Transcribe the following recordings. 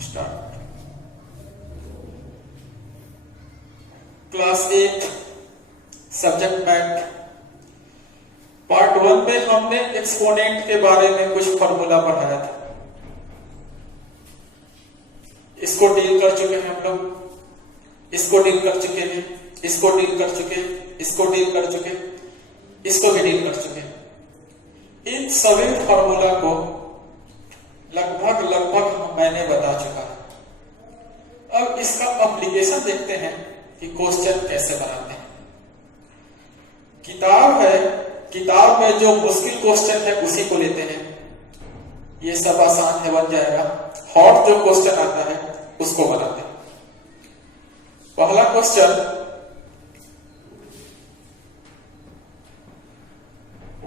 Start. Class 8 subject math part 1 में हमने exponent के बारे में कुछ फॉर्मूला पढ़ाया था। इसको डील कर चुके हैं हम लोग, इसको डील कर चुके हैं, इसको डील कर चुके, इसको डील कर चुके, इसको भी डील कर चुके। इन सभी फॉर्मूला को लगभग मैंने बता चुका है। अब इसका एप्लीकेशन देखते हैं कि क्वेश्चन कैसे बनाते हैं। किताब है, किताब में जो मुश्किल क्वेश्चन है उसी को लेते हैं, ये सब आसान है बन जाएगा। हॉट जो क्वेश्चन आता है उसको बनाते हैं। पहला क्वेश्चन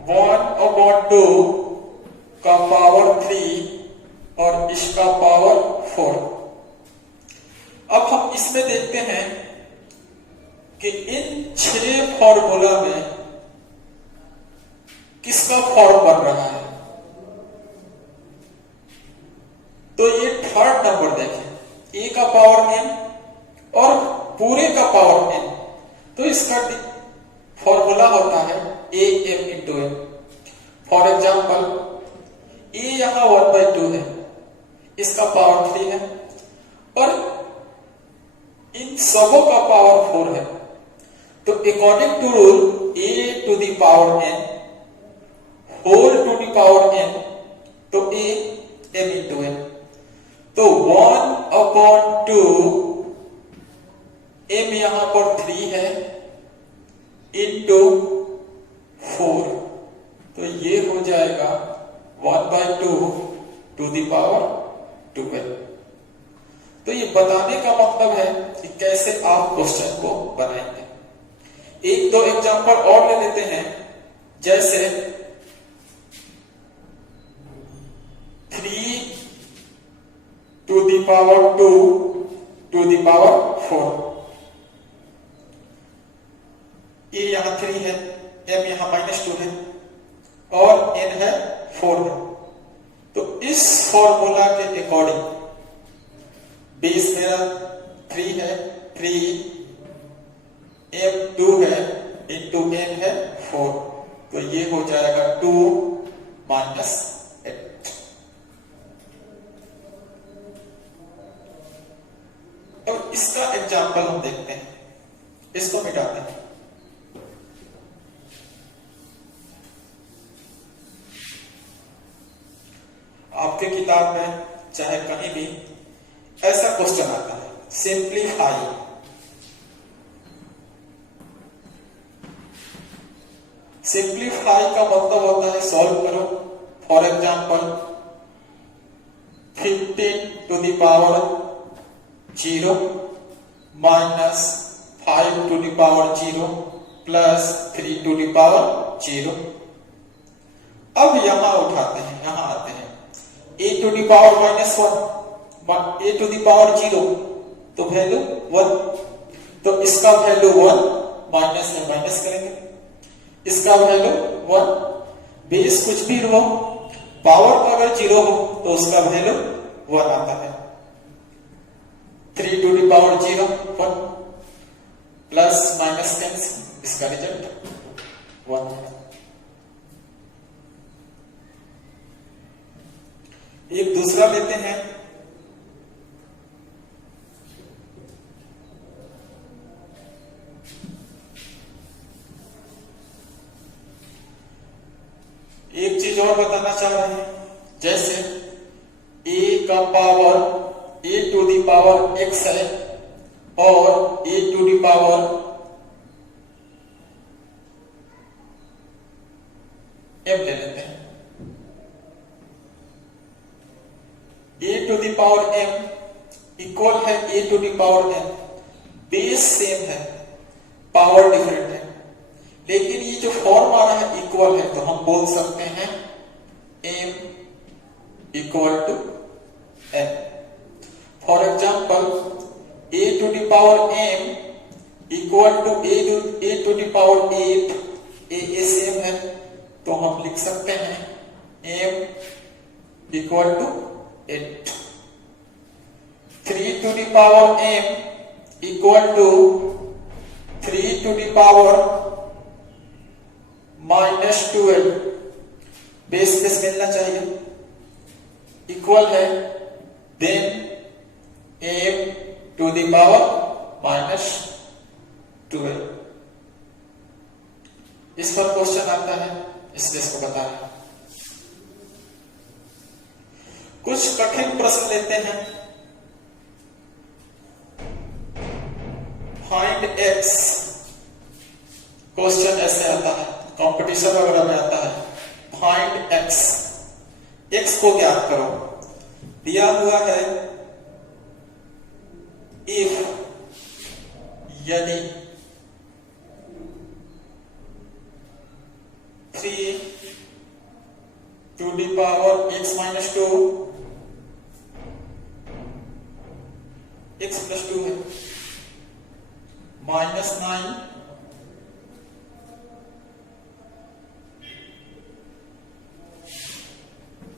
1/2 का पावर 3 और इसका पावर 4। अब हम इसमें देखते हैं कि इन 6 फॉर्मूला में किसका फॉर्म बन रहा है। तो ये थर्ड नंबर देखें, ए का पावर n और पूरे का पावर n, तो इसका फॉर्मूला होता है am into n। For example A यहां 1/2 है, इसका पावर 3 है और इन सबों का पावर 4 है। तो according to rule a to the power n whole to the power n, तो a m इंटू n। तो 1/2 m यहां पर 3 है इंटू 4, तो ये हो जाएगा 1/2 टू द पावर 12। तो ये बताने का मतलब है कि कैसे आप क्वेश्चन को बनाएंगे। एक दो एग्जांपल और ले लेते हैं, जैसे 3 to the power 2 to the power 4। A यहां 3 है, m यहां -2 है और n है 4 है। तो इस फॉर्मूला के अकॉर्डिंग बेस मेरा 3 है, 3 m 2 है इंटू n है 4, तो ये हो जाएगा 2 - 8। अब इसका एग्जाम्पल हम देखते हैं, इसको मिटाते हैं। आपके किताब में चाहे कहीं भी ऐसा क्वेश्चन आता है, सिंप्लीफाई। सिंप्लीफाई का मतलब होता है सॉल्व करो। For example 15 to the power 0 minus 5 to the power 0 plus 3 to the power 0। अब यहां उठाते हैं, यहां आते हैं, a to the power -1, a to the power 0, तो वैल्यू 1, तो इसका वैल्यू 1, माइनस में माइनस करेंगे, इसका वैल्यू 1। बेस कुछ भी हो, पावर अगर 0 हो तो उसका वैल्यू 1 आता है। 3 to the power 0 1, plus minus cancel, इसका रिजल्ट 1 है। एक दूसरा लेते हैं, एक चीज और बताना चाह रहे हैं, जैसे a का power a to the power x है और a to the power m ले लेते हैं। a to the power m equal है a to the power n। Base same है, पावर डिफरेंट है, लेकिन ये जो फॉर्म आ रहा है इक्वल है, तो हम बोल सकते हैं m equal to n। For example a to the power m equal to a to the power 8, a same है, तो हम लिख सकते हैं m equal to 8। To the power m equal to 3 to the power -12 base मिलना चाहिए, equal है then m to the power -12। इस पर क्वेश्चन आता है, इसलिए इसको बता रहे हैं। कुछ कठिन प्रश्न लेते हैं। फाइंड x, क्वेश्चन ऐसे आता है, कंपटीशन वगैरह में आता है। फाइंड x, x को ज्ञात करो। दिया हुआ है इफ, यदि 3 to the power x -2 x + 2 है -9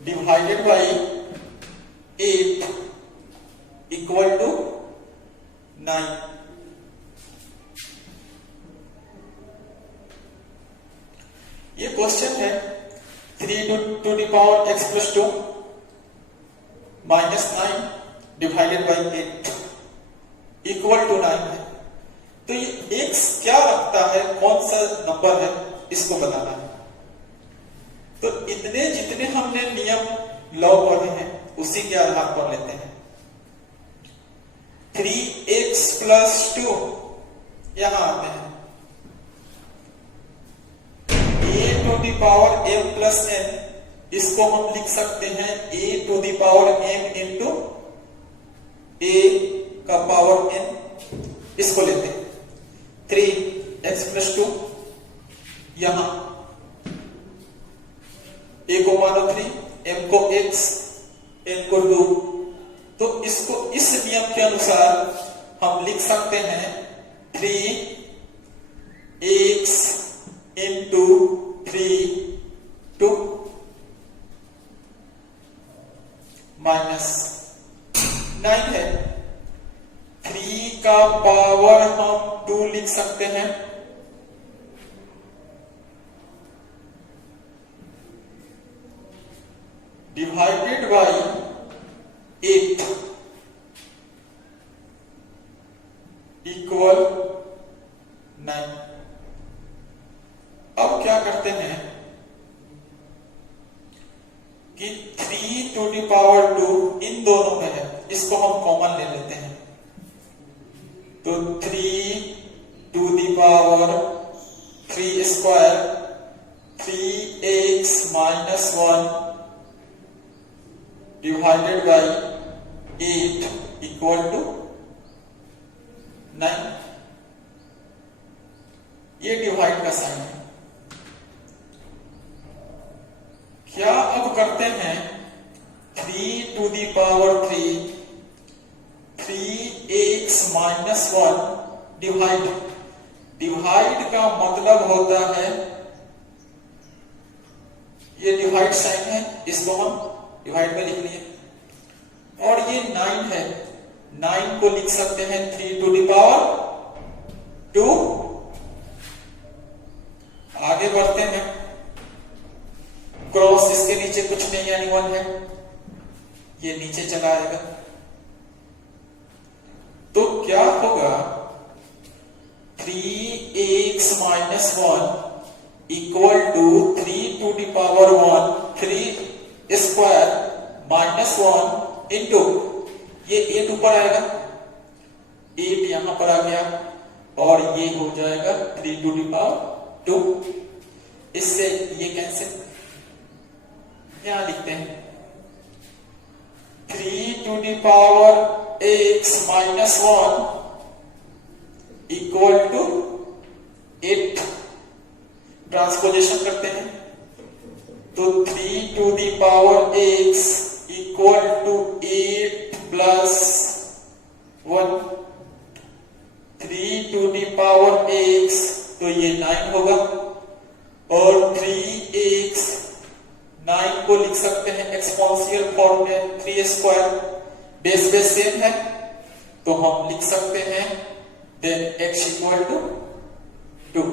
डिवाइडेड बाई 8 इक्वल टू 9। ये क्वेश्चन है 3 to the power x + 2 -9 divided by 8 equal to 9 है। तो ये x क्या रखता है, कौन सा नंबर है, इसको बताना है। तो इतने जितने हमने नियम लॉ पढ़े हैं उसी के आधार पर लेते हैं। 3x + 2 यहां आते हैं, a to the power m + n, इसको हम लिख सकते हैं a to the power m into a का पावर n, इसको लेते हैं। 3x + 2 यहां a को मानो 3, m को x, n को 2। तो इसको इस नियम के अनुसार हम लिख सकते हैं 3x इंटू 3 2 -9 है। 3 का पावर हम 2 लिख सकते हैं, डिवाइडेड बाई 8 इक्वल 9। अब क्या करते हैं कि 3 टू द पावर 2 इन दोनों में है, इसको हम कॉमन ले लेते हैं। तो 3 to the power 3 square 3x - 1 divided by 8 equal to 9। ये डिवाइड का साइन है। क्या अब करते हैं 3 to the power 3 3x - 1 divide का मतलब होता है, ये डिवाइड साइन है, इसको हम डिवाइड में लिख लिए। और ये 9 है, 9 को लिख सकते हैं 3 टू द पावर 2। आगे बढ़ते हैं, क्रॉस इसके नीचे कुछ नहीं यानी 1 है, ये नीचे चला आएगा। तो क्या होगा 3x - 1 equal to 3 to the power 1 3 square -1 into ये 8 ऊपर आएगा, 8 यहां पर आ गया और ये हो जाएगा 3 टू द पावर 2। इससे ये कैंसिल, यहां लिखते हैं 3 to the power x - 1 equal to 8। Transposition करते हैं तो 3 to the power x equal to 8 + 1 3 to the power x, तो ये 9 होगा। और 3x 9 को लिख सकते हैं एक्सपोनेंशियल फॉर्म में 3 स्क्वायर, बेस सेम है तो हम लिख सकते हैं देन x इक्वल टू 2।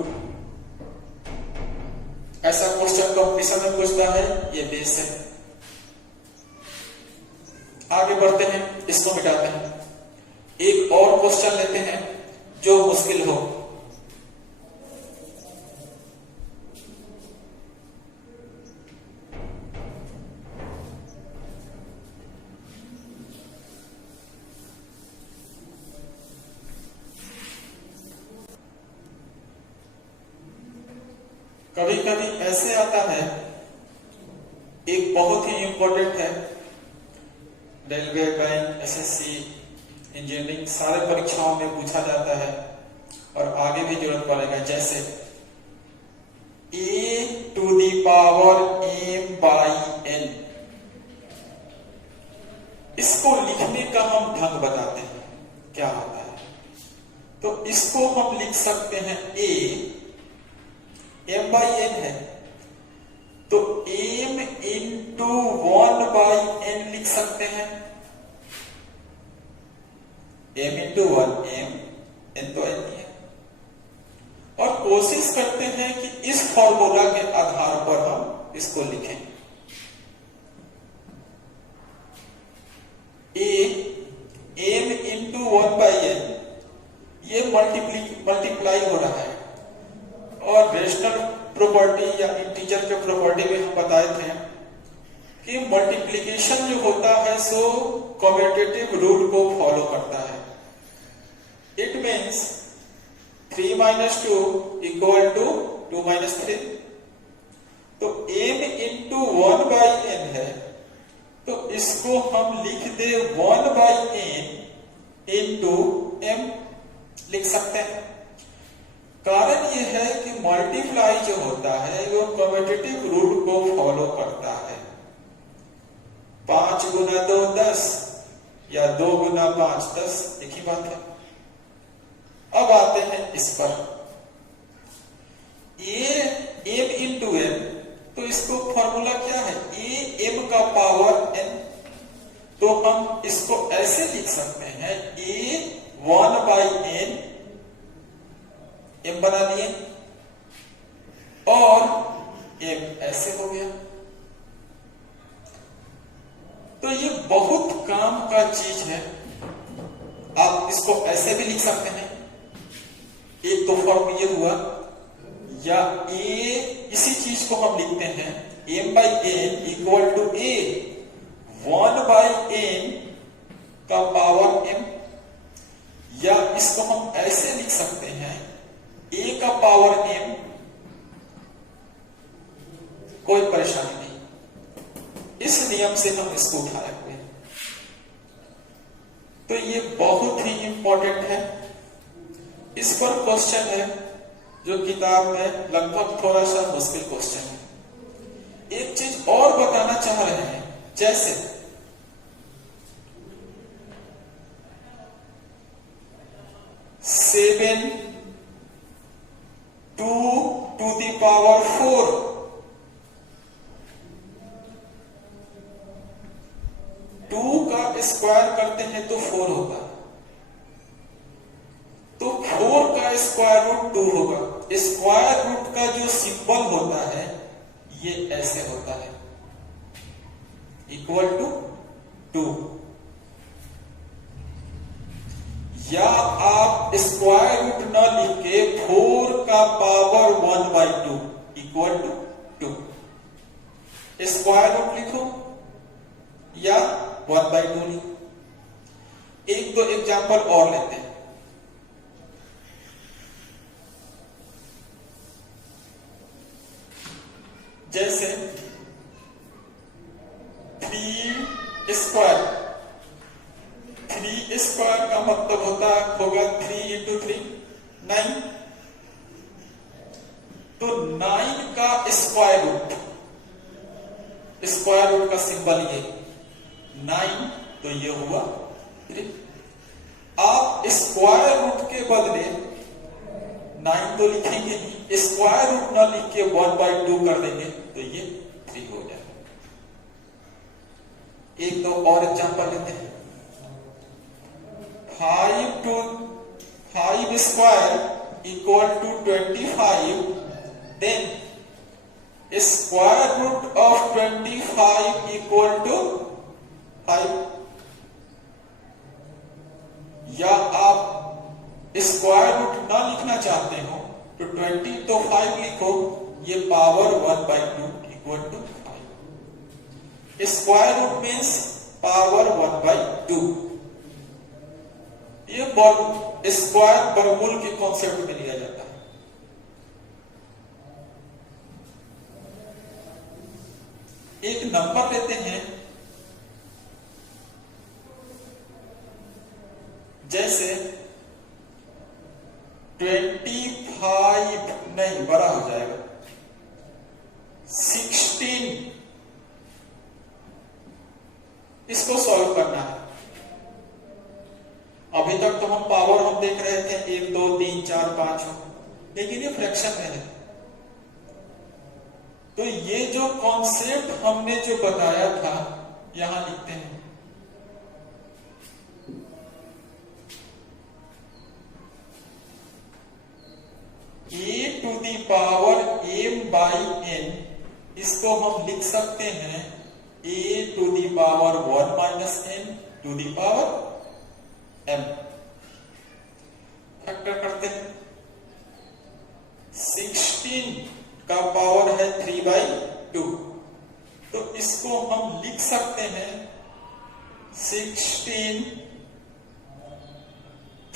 ऐसा क्वेश्चन कंपटीशन में पूछता है, ये बेस है। आगे बढ़ते हैं, इसको मिटाते हैं। एक और क्वेश्चन लेते हैं जो मुश्किल हो। कभी कभी ऐसे आता है, एक बहुत ही इंपॉर्टेंट है, रेलवे, बैंक, एसएससी, इंजीनियरिंग सारे परीक्षाओं में पूछा जाता है और आगे भी जरूरत पड़ेगा। जैसे a to the power m by n, इसको लिखने का हम ढंग बताते हैं, क्या होता है। तो इसको हम लिख सकते हैं a, m by n है तो m into 1 by n लिख सकते हैं। m into 1 m, n तो n है। और कोशिश करते हैं कि इस फॉर्मूला के आधार पर हम इसको लिखें। a m into 1 by n, ये मल्टीप्लाई हो रहा है। और रेशनल प्रॉपर्टी या इंटीजर के प्रॉपर्टी में हम बताए थे कि मल्टीप्लिकेशन जो होता है सो कम्यूटेटिव रूल को फॉलो करता है। It means 3 minus 2 equal to 2 minus 3। तो m into 1 by n है तो इसको हम लिख दे 1 by n into m लिख सकते हैं। कारण यह है कि मल्टीप्लाई जो होता है वो कम्यूटेटिव रूल को फॉलो करता है। 5 गुना 2 10 या 2 गुना 5 10, एक ही बात है। अब आते हैं इस पर a m into n, तो इसको फॉर्मूला क्या है, a m का पावर n। तो हम इसको ऐसे लिख सकते हैं a 1 by n, m बना लिए और m ऐसे हो गया। तो ये बहुत काम का चीज है। आप इसको ऐसे भी लिख सकते हैं, एक तो फॉर्म ये हुआ, या इसी चीज को हम लिखते हैं m by n equal to a 1 by n का पावर m, या इसको हम ऐसे लिख सकते हैं a का पावर m, कोई परेशानी नहीं। इस नियम से हम इसको उठा रखते हैं। तो ये बहुत ही इंपॉर्टेंट है। इस पर क्वेश्चन है जो किताब में लगभग थोड़ा सा मुश्किल क्वेश्चन है। एक चीज और बताना चाह रहे हैं, जैसे 7 2 to the power 4, टू का स्क्वायर करते हैं तो 4 होगा, तो 4 का स्क्वायर रूट 2 होगा। स्क्वायर रूट का जो सिंबल होता है ये ऐसे होता है, इक्वल टू 2। या आप स्क्वायर रूट न लिख के 4 का power 1 by 2 equal to 2 square root लिखो या 1 by 2 लिखो। एक दो एग्जांपल और लेते हैं। जैसे 3 स्क्वायर, 3 स्क्वायर का मतलब होगा 3 into 3 9। तो 9 का स्क्वायर रूट, स्क्वायर रूट का सिंबल ये 9, तो ये हुआ 3। आप स्क्वायर रूट के बदले 9 तो लिखेंगे ही, स्क्वायर रूट ना लिख के 1 by 2 कर देंगे तो ये 3 हो जाएगा। एक दो और एग्जांपल लेते हैं। 5 into 5 square equal to 25, then square root of 25 equal to 5, या आप स्क्वायर रूट ना लिखना चाहते हो तो 20 तो 5 लिखो, ये power 1/2 equal to 5। Square root means power 1/2। ये स्क्वायर वर्गमूल के कॉन्सेप्ट में लिया जाता है। एक नंबर लेते हैं, जैसे 25 नहीं, बड़ा हो जाएगा, 16, इसको सॉल्व करना है। अभी तक तो हम पावर हम देख रहे थे 1 2 3 4 5, लेकिन ये फ्रैक्शन में है। तो ये जो कॉन्सेप्ट हमने जो बताया था यहां लिखते हैं, a to the power m/n, इसको हम लिख सकते हैं a to the power 1 - n to the power m। Factor करते हैं, 16 का पावर है 3/2, तो इसको हम लिख सकते हैं 16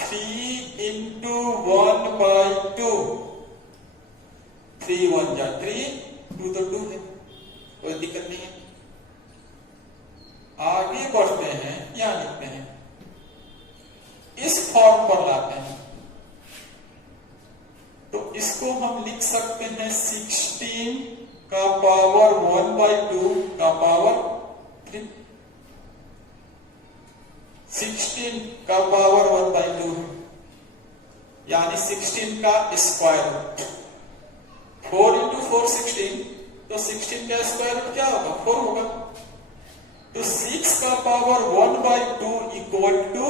3 into 1/2, 3 1 जा 3, 2 तो 2 है, कोई दिक्कत नहीं है। आगे बढ़ते हैं, यहां लिखते हैं, इस फॉर्म पर लाते हैं, तो इसको हम लिख सकते हैं 16 का पावर 1/2 का पावर 3, 16 का पावर 1/2 है, यानी 16 का स्क्वायर रूट। 4 into 4 16, तो 16 का स्क्वायर रूट क्या होगा? 4 होगा। तो 6 का पावर 1/2 इक्वल टू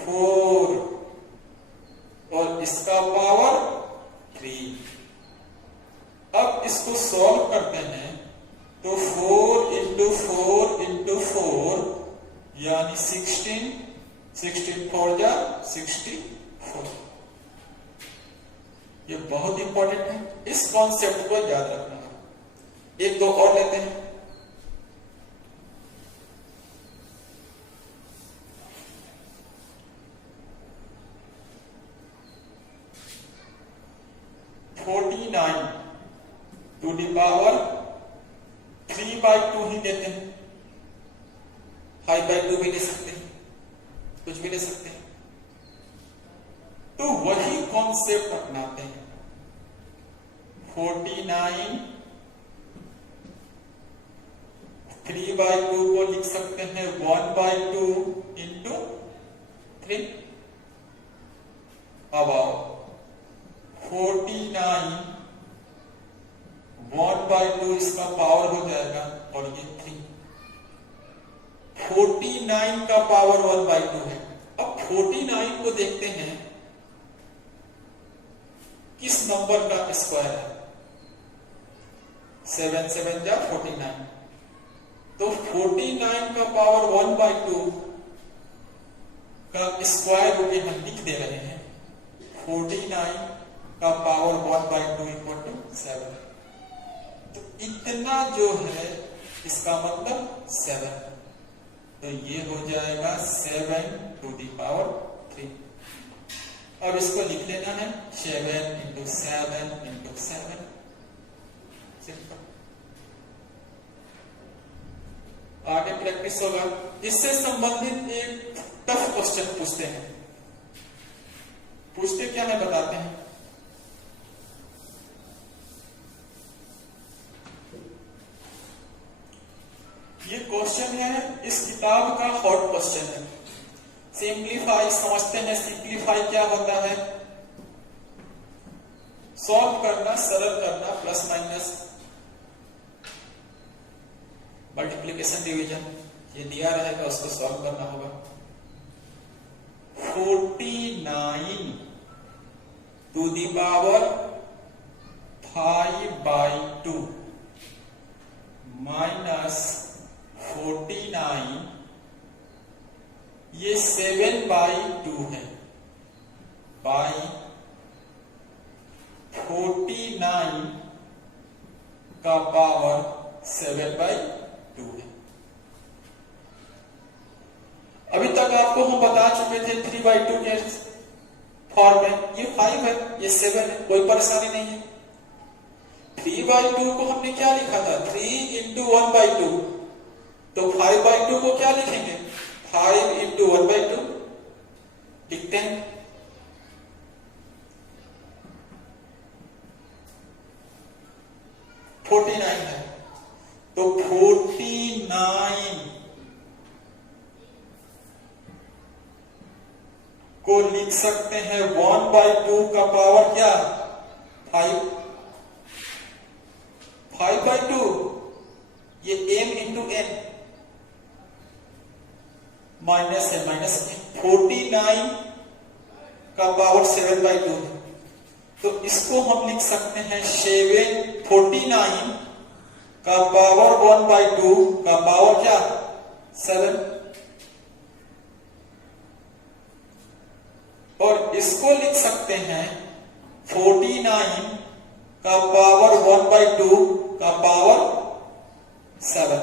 4, और इसका पावर 3। अब इसको सॉल्व करते हैं, तो 4 into 4 into 4 यानी 16, 16 4 जा 64। ये बहुत इंपॉर्टेंट है, इस कॉन्सेप्ट को याद रखना है। एक दो और लेते हैं, टू दी पावर 3/2 ही देते हैं, 5/2 भी ले सकते हैं, कुछ भी ले सकते हैं। तो वही कॉन्सेप्ट अपनाते हैं। 49 3/2 को लिख सकते हैं 1/2 into 3। अब आओ 49 1/2 इसका पावर हो जाएगा, और ये 3। 49 का पावर 1/2 है। अब 49 को देखते हैं किस नंबर का स्क्वायर है। 7 7 जा 49, तो 49 का पावर 1/2 का स्क्वायर रूट हम लिख दे रहे हैं। 49 का पावर 1/2 इक्वल टू 7, तो इतना जो है इसका मतलब 7, तो ये हो जाएगा 7 टू दी पावर 3। अब इसको लिख लेना है 7 into 7 into 7, सिंपल। आगे प्रैक्टिस होगा। इससे संबंधित एक टफ क्वेश्चन पूछते हैं। पूछते क्या है बताते हैं। ये क्वेश्चन है, इस किताब का हॉट क्वेश्चन है। सिंप्लीफाई समझते हैं, सिंप्लीफाई क्या होता है? सॉल्व करना, सरल करना, प्लस माइनस, मल्टीप्लिकेशन, डिवीजन, ये दिया रहेगा उसको सॉल्व करना होगा। 49 टू दी पावर 5/2 माइनस 49 ये 7/2 है बाई 49 का पावर 7/2 है। अभी तक आपको हम बता चुके थे 3/2 के फॉर्म में, ये 5 है, ये 7 है, कोई परेशानी नहीं है। 3/2 को हमने क्या लिखा था, 3 इंटू 1/2, तो 5/2 को क्या लिखेंगे, 5 इंटू 1/2 लिखते हैं। तो 49 है, तो 49 को लिख सकते हैं 1/2 का पावर क्या, 5, 5/2 ये m इंटू n माइनस है, माइनस 49 का पावर 7/2 है, तो इसको हम लिख सकते हैं 49 का पावर 1/2 का पावर क्या, 7, और इसको लिख सकते हैं 49 का पावर 1/2 का पावर 7।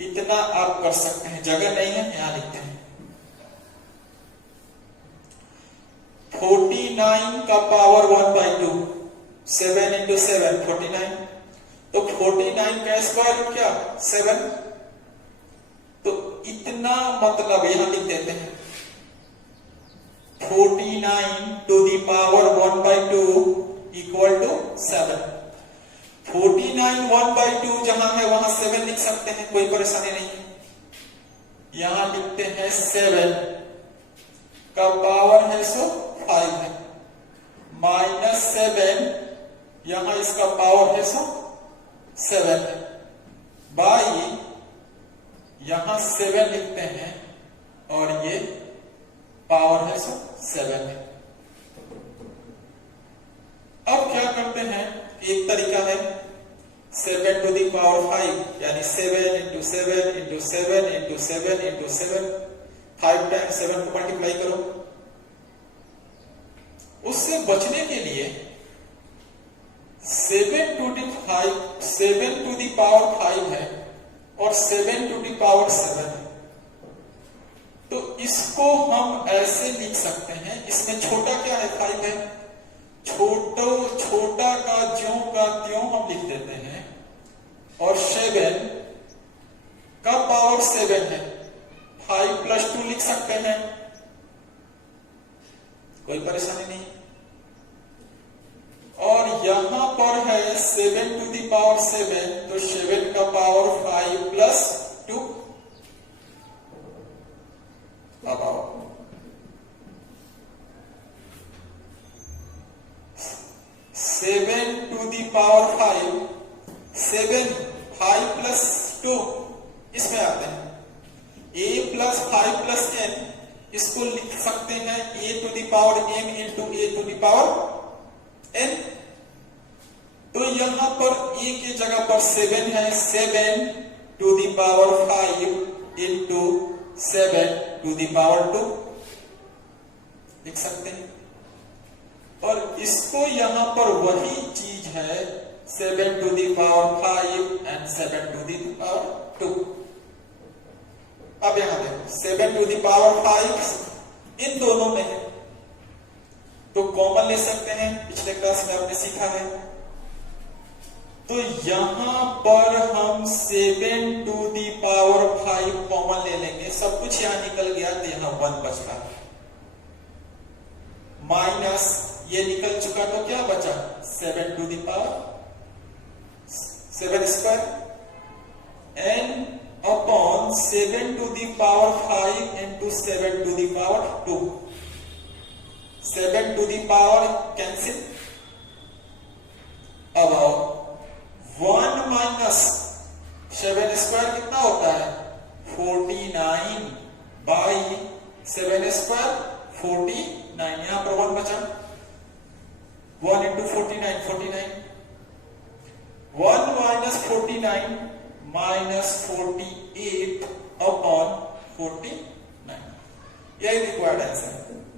इतना आप कर सकते हैं, जगह नहीं है यहां लिखते हैं। 49 का पावर 1/2, 7 इंटू 7 49, तो 49 का स्क्वायर रूट क्या, 7, तो इतना मतलब यहां लिख देते हैं 49 to the power 1/2 equal to 7। 49 1/2 जहां है वहां 7 लिख सकते हैं, कोई परेशानी नहीं है। यहां लिखते हैं 7 का पावर है सो 5 है, माइनस 7 यहां इसका पावर है सो 7 है, बाई यहां 7 लिखते हैं और ये पावर है सो 7 है। अब क्या करते हैं, एक तरीका है 7 टू दी पावर 5, यानी 7 into 7 into 7 into 7 into 7, 5 times 7 को मल्टीप्लाई करो। उससे बचने के लिए 7 टू दी पावर 5 है और 7 टू दी पावर 7 है, तो इसको हम ऐसे लिख सकते हैं, इसमें छोटा क्या है, 5 है, छोटा का ज्यों का त्यों हम लिख देते हैं, और 7 का पावर 7 है, 5 प्लस 2 लिख सकते हैं, कोई परेशानी नहीं। और यहां पर है 7 टू दी पावर 7, तो 7 का पावर 5 प्लस 2, अब आओ 7 टू दी पावर 5, 7 5 प्लस 2 इसमें आते हैं, a प्लस 5 प्लस n, इसको लिख सकते हैं a to the power m into a to the power n। तो यहां पर a की जगह पर 7 है, 7 to the power 5 into 7 to the power 2 लिख सकते हैं, और इसको यहां पर वही चीज है 7 to the power 5 and 7 to the power 2। अब यहां देखो 7 टू दी पावर 5 इन दोनों में है, तो कॉमन ले सकते हैं, पिछले क्लास में आपने सीखा है। तो यहां पर हम 7 टू दी पावर 5 कॉमन ले लेंगे, सब कुछ यहां निकल गया तो यहां 1 बचता है, माइनस ये निकल चुका तो क्या बचा, 7 to the power 7 square n upon 7 to the power 5 into 7 to the power 2, 7 to the power cancel. अब आओ 1 माइनस 7 स्क्वायर कितना होता है, 49 बाई 7 स्क्वायर 49, यहां पर 1 बचा, 1 इंटू 49 49, 1 माइनस 49 माइनस 48 अपॉन 49, यही रिक्वायर्ड आंसर है।